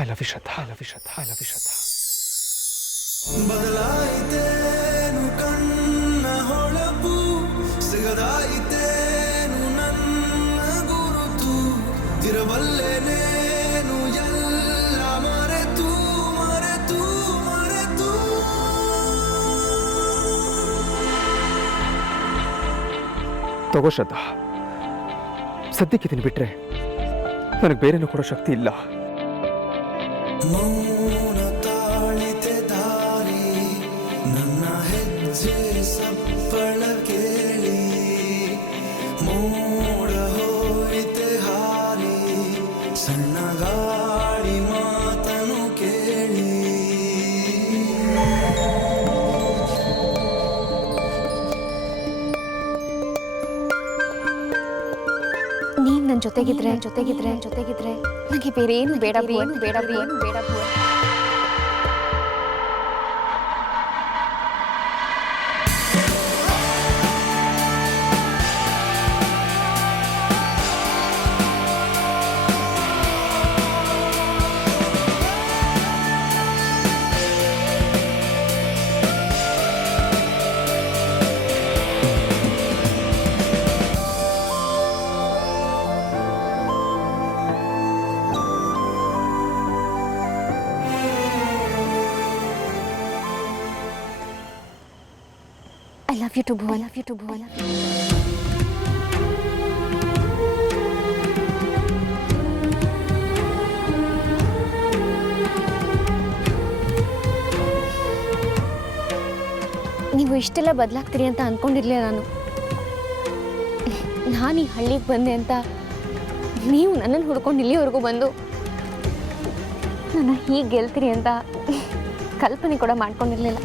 I love you Shraddha, I love you Shraddha, I love you Shraddha. ಬದಲಾಯಿತೇನು ಕಣ್ಣ ಹೊಳಪು, ಸಿಗದಾಯಿತೇನು ನನ್ನ ಗುರುತು, ಇರಬಲ್ಲೆನೇನು ಎಲ್ಲ ಮರೆತು ಮರೆತು ಮರೆತು. ತಗೋ ಶ್ರದ್ಧಾ, ಸದ್ಯಕ್ಕೆ ಇದನ್ನು ಬಿಟ್ರೆ ನನಗೆ ಬೇರೆನೂ ಕೊಡೋ ಶಕ್ತಿ ಇಲ್ಲ. ಮೌನ ತಾಳಿತೆ ದಾರಿ, ನನ್ನ ಹೆಜ್ಜೆ ಸಪ್ಪಳ ಕೇಳಿ, ಮೋಡ ಹೋಯಿತೆ ಹಾರಿ, ಸಣ್ಣ ಗಾಳಿ ಮಾತನು ಕೇಳಿ. ನೀನ್ ನನ್ನ ಜೊತೆಗಿದ್ರೆ ನನಗೆ ಬೇರೆ ಏನು ಬೇಡ ಏನು ಬೇಡ ಏನು ಬೇಡ. I love you too, Bhuvan. I love you too, Bhuvan. ನೀವು ಇಷ್ಟೆಲ್ಲ ಬದಲಾಗ್ತೀರಿ ಅಂತ ಅಂದ್ಕೊಂಡಿರಲಿಲ್ಲ ನಾನು ಈ ಹಳ್ಳಿಗೆ ಬಂದೆ ಅಂತ ನೀವು ನನ್ನನ್ನು ಹುಡ್ಕೊಂಡು ಇಲ್ಲಿವರೆಗೂ ಬಂದು ನನ್ನ ಹೀಗೆ ಗೆಲ್ತೀರಿ ಅಂತ ಕಲ್ಪನೆ ಕೂಡ ಮಾಡ್ಕೊಂಡಿರಲಿಲ್ಲ.